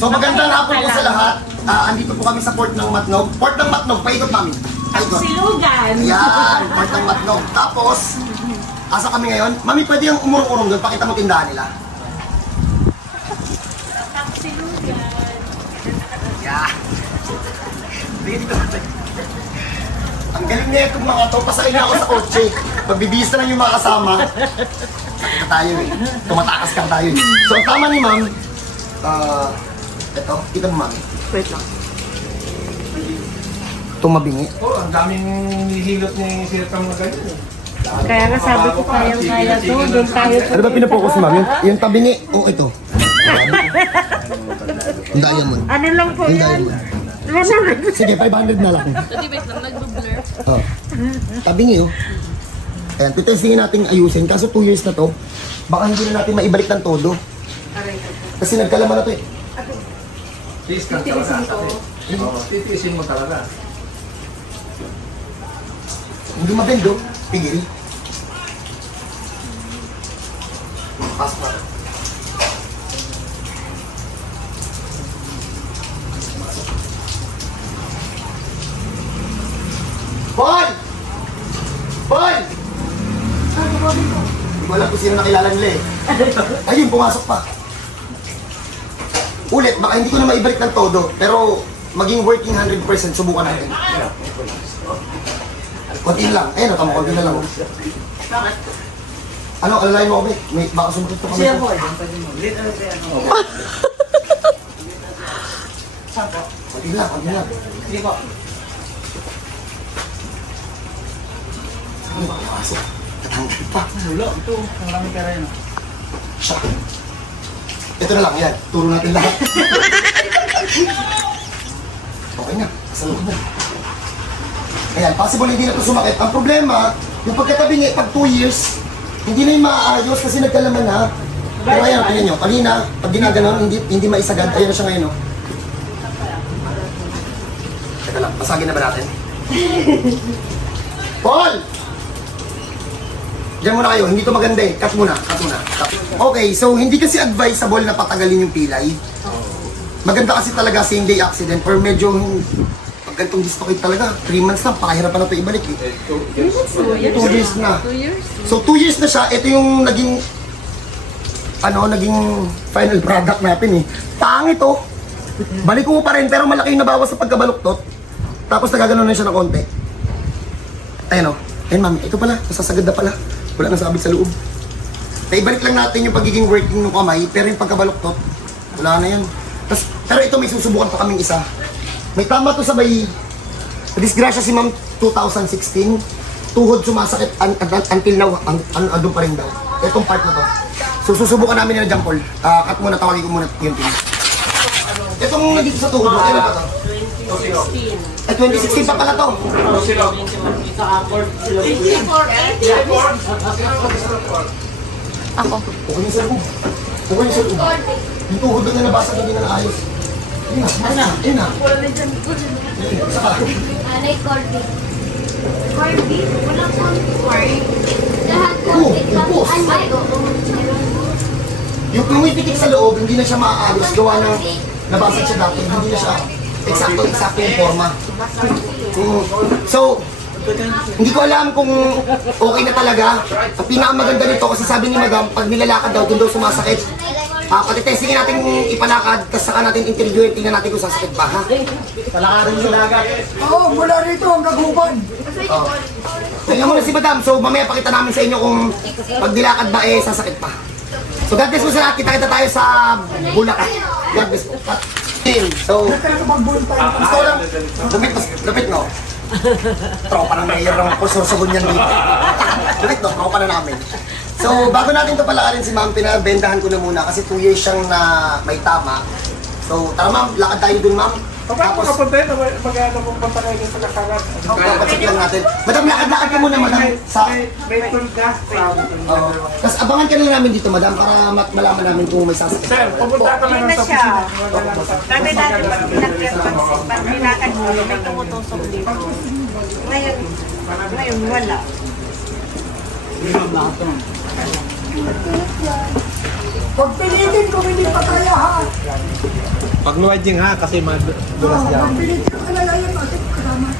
So magandang hapon po sa lahat. Ah, andito po kami sa Port ng Matnog. Port ng Matnog, paikot mami. Paikot. Silugan. Ayan, Port ng Matnog. Tapos, asa kami ngayon? Mami, pwede yung umurong-urong doon. Pakita mo tindahan nila. Silugan. Yeah. Dito. Ang galing na itong mga to. Pasakay na ako sa kotse. Pagbibihis na lang yung mga kasama. Tayo eh. Tumatakas ka tayo eh. So, ang tama ni ma'am, ah, ito, kita mo ma'am. Wait lang. Tumabingi. Oh, ang daming nihilot ni Sir na ganyan eh. Kaya nga sabi ko kayang-kaya to. Doon tayo Ano ba pinapokus ma'am? Yung, yung tabingi o ito? Yung diamond. Ano lang po Yung yan? diamond. Ano lang? Sige, 500 na lang. Oh. Tabingi oh. Ayan, titestingin natin ayusin. Kaso 2 years na to, baka hindi na natin maibalik ng todo. Kasi nagkalaman na to eh. Tiis ka talaga. Oo, titiisin mo talaga. Hindi mabendo, pigil. Pas pa. Paul! Paul! Hindi ko sino nakilala nila eh. Ayun, pumasok pa. Ulit, baka hindi ko na maibalik ng todo, pero maging working 100%, subukan natin. Konti lang. Ayun, tama, konti na lang. Ano, alalayan mo Bek? May, baka sumakit ko kami. Siya po, Konti lang, konti lang. Sige po. Sige, makapasok. Tatanggal pa. Wala, ito. Maraming pera yun. Siya. Ito na lang, yan. Turo natin lahat. okay na, sa loob na. Ayan, possible hindi na ito sumakit. Ang problema, yung pagkatabingi, pag 2 years, hindi na yung maayos kasi nagkalaman na. Pero ayan, ayan nyo, kanina, pag ginaganon, hindi, hindi maisagad. Ayan na siya ngayon, no? Teka lang, pasagin na ba natin? Paul! Diyan muna kayo, hindi to maganda eh. Cut muna, cut muna. Cut. Okay, so hindi kasi advisable na patagalin yung pilay. Maganda kasi talaga same day accident or medyo pag ganitong dislocate talaga, 3 months na, pakahirapan na ito ibalik eh. 2 years na. So 2 years na siya, ito yung naging ano, naging final product natin eh. Pangit oh. Balik ko pa rin, pero malaki yung nabawas sa pagkabaluktot. Tapos nagaganon na siya ng konti. Ayan o. Ayan ma'am, ito pala, nasasagad na pala. Wala nang sabit sa loob. Naibalik lang natin yung pagiging working ng kamay, pero yung pagkabaluktot, wala na yan. Tas, pero ito may susubukan pa kaming isa. May tama to sa may, disgrasya si ma'am 2016, tuhod sumasakit un, un, until now, ang an, andun pa rin daw. Itong part na to. So susubukan namin nila Jampol. Uh, cut muna, tawagin ko muna yung team. Itong nandito sa tuhod mo, kailan pa to? 2016. Ay, 2016 pa pala to. Ako. Okay na sa loob. Okay na sa loob. Yung tuhod na nabasag hindi na naayos. Yun na, yun na, yun na. Yun, Saka, Anay Corby. Corby? Wala pong Corby. Lahat ikaw, ubos. anay ko. yung pumipitik sa loob, hindi na siya maaalis. Gawa ng nabasag siya dati, hindi na siya eksakto, eksakto yung forma. Mm. So, hindi ko alam kung okay na talaga. Ang pinakamaganda nito kasi sabi ni Madam, pag nilalakad daw, doon daw sumasakit. Ah, patitestingin natin ipalakad, tapos saka natin interviewin, tingnan natin kung sasakit ba, ha? Palakarin mo sa dagat. Oo, mula rito hanggang guban. Tingnan mo na si Madam, so mamaya pakita namin sa inyo kung pag nilakad ba eh, sasakit pa. So God bless po sa lahat, kita-kita tayo sa Bulacan. God bless po. So, gusto lang, lupit, lupit no? Tropa ng mayor ng kususugon yan dito. Lupit no, tropa na namin. So, bago natin ito palakarin si ma'am, pinabendahan ko na muna kasi 2 years siyang na may tama. So, tara ma'am, lakad tayo dun ma'am. Paano Tapos, kapunta yun? Mag-ano pupunta kayo dun sa kasagat? papacheck lang natin. Madam, lakad-lakad ka muna madam. Sa, May, tour ka? Oo. Tapos abangan ka lang namin dito, madam, para mat- malaman namin kung may sasakit. Sir, pupunta ka lang na sa opisina. Sa- Dati dati pag pinakyan pag nilakad mo, may tumutusok dito. Ngayon, ngayon wala. Pag pilitin ko, hindi pa tayo ha. Pag luwajing ha, kasi madulas yan. ko ka na.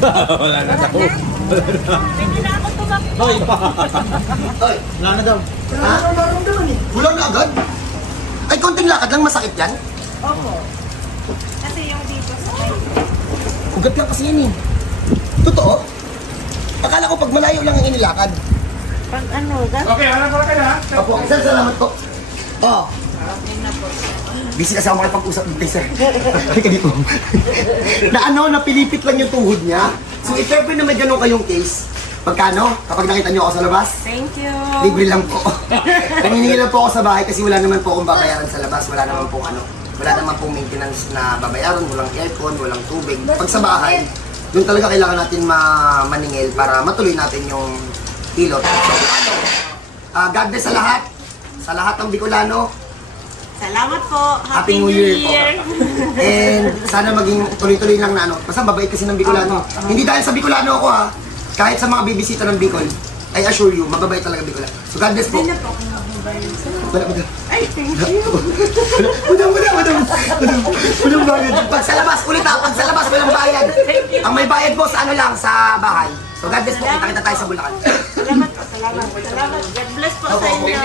Wala na daw. Hindi na ako tumakbo. Hoy, Ay, wala na daw. ha? Bulang na agad? Ay, konting lakad lang, masakit yan. Opo. Kasi yung dito sa Ugat lang kasi yan eh. Totoo? Akala ko pag malayo lang ang inilakad. Pag ano, gas? Okay, hanap pala kayo ha. Opo, sir, salamat po. Oh. Busy kasi ako makipag-usap dito, sir. Halika dito. na ano, napilipit lang yung tuhod niya. So, if ever na may ganun kayong case, pagkano? Kapag nakita niyo ako sa labas, Thank you. libre lang po. Nangingi lang po ako sa bahay kasi wala naman po akong babayaran sa labas. Wala naman po ano. Wala naman pong maintenance na babayaran. Walang aircon, walang tubig. Pag sa bahay, doon talaga kailangan natin ma maningil para matuloy natin yung pilot. So, ano, ah, God bless sa lahat. Sa lahat ng Bicolano. Salamat po. Happy New Year po. And sana maging tuloy-tuloy lang na ano. Basta babait kasi ng Bicolano. Hindi dahil sa Bicolano ako ha. Kahit sa mga bibisita ng Bicol. I assure you, mababait talaga Bicolano. So God bless po. Wala, wala. Ay, thank you. Madam, madam. Madam, madam bayad. Pag sa labas, ulit ha. Pag sa labas, walang bayad. Ang may bayad po sa ano lang, sa bahay. So God bless po. Kita-kita tayo sa Bulacan. Salamat po, salamat. Salamat. God bless po sa inyo.